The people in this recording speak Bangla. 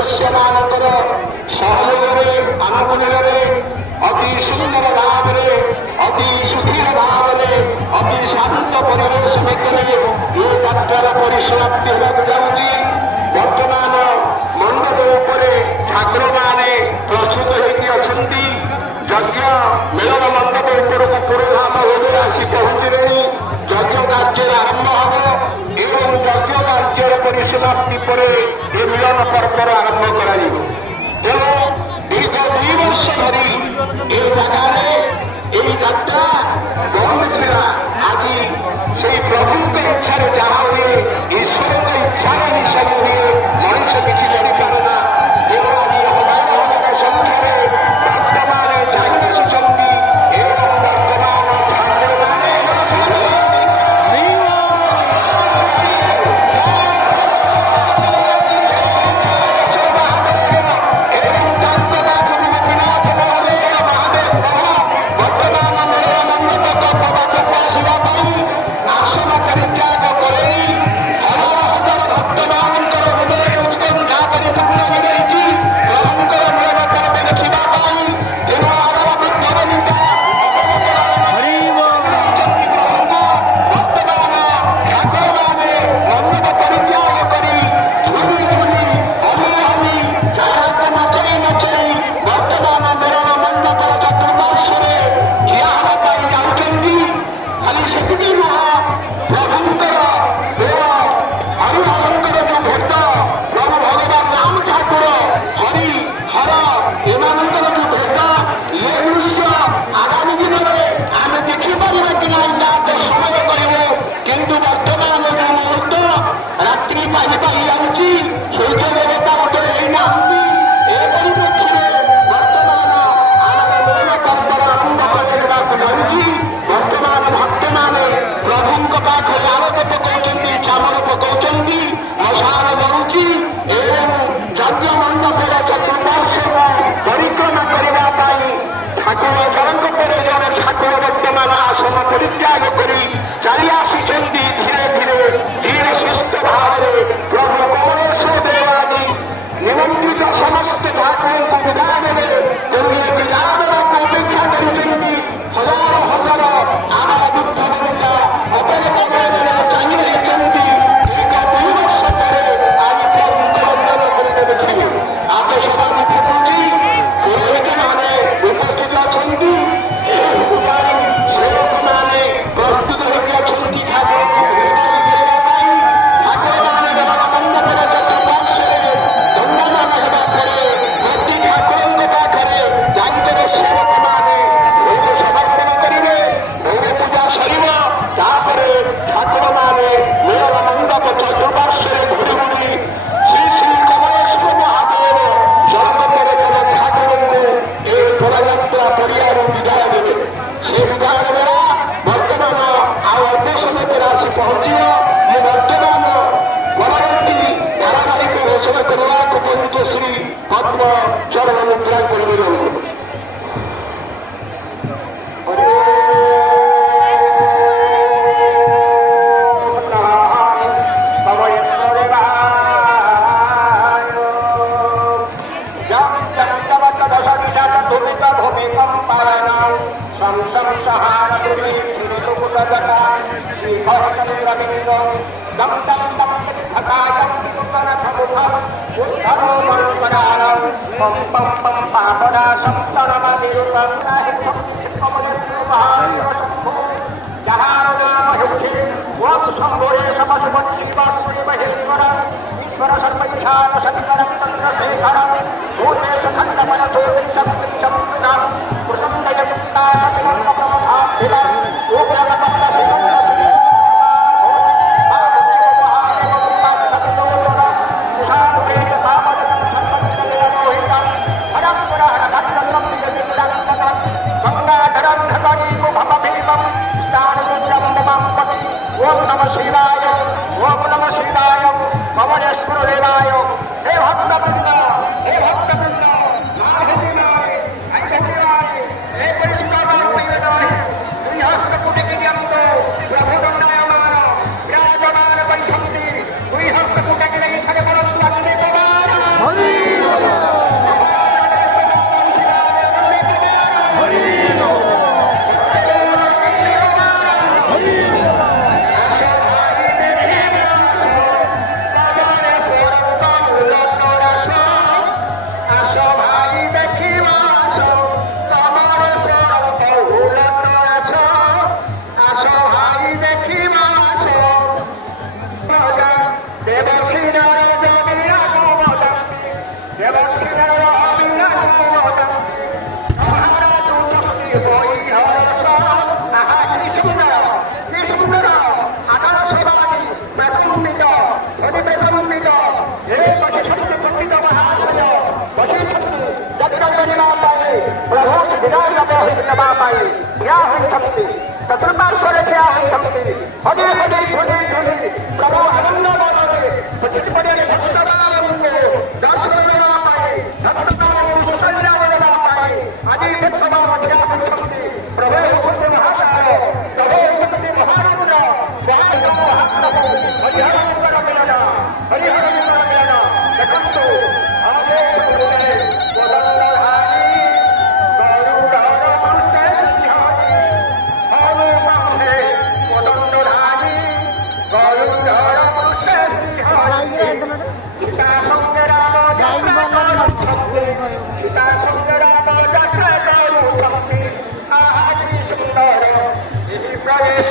सदस्य मानकर सहयोगरे आनुकूल्य अति सुंदर भाव अति सुधीर भाव अति शांत परिवेश भितर ये यात्रार परिसमाप्ति होगा जाऊँगी। वर्तमान मंडप उपरे ठाकुर माने प्रस्तुत होती यज्ञ मिलन मंडप उपरक पुरोधाम होने आसी पहुंचले यज्ञ कार्य आरंभ हम एवं यज्ञ कार्य परिसमाप्ति पर ये मिलन पर्वर आरंभ कर तेणु दीर्घ 2 वर्ष धरी ये जगार ये यात्रा बंद था। आज से प्रभु इच्छा जहाँ हुए ईश्वर इच्छा ही सब हुए मनुष्य किसी जाना तेणु आज हजार हजार संख्यार भक्त मैंने जाई आसुंच एवं वर्तमान ठाकुर मैंने परित्याग कर चली आसी धीरे धीरे धीरे सुस्थ भाव प्रभु गणेश देवादी निमंत्रित समस्त ठाकुर को विदाय देवे तेणु विदाय अपेक्षा कर हजार हजार आम बुद्ध बंदा अपेक्षा चाह रही 2 वर्ष पर आज प्रभु वंदन करके देखिए आकाशवाणी मैंने उपस्थित अच्छा Hallelujah. বিদায় যাবে হিন্দবা পাই ইয়া হইছন্তি চতুর্মাস করে ইয়া হইছন্তি হরি হরি ধ্বনি ধ্বনি প্রভু আনন্দ মনে প্রতিপদে ভক্তবাবুকে দর্শন দেওয়া পাই ভক্তবাবু সুসন্ধ্যা দেওয়া পাই আদি ক্ষেত্র ইয়া হইছন্তি প্রভু ভক্তি মহাশয় প্রভু ভক্তি মহানন্দ মহানন্দ হরিহর মঙ্গল মেলা হরিহর মঙ্গল মেলা দেখন্তু আগে সুন্দর প্রবেশ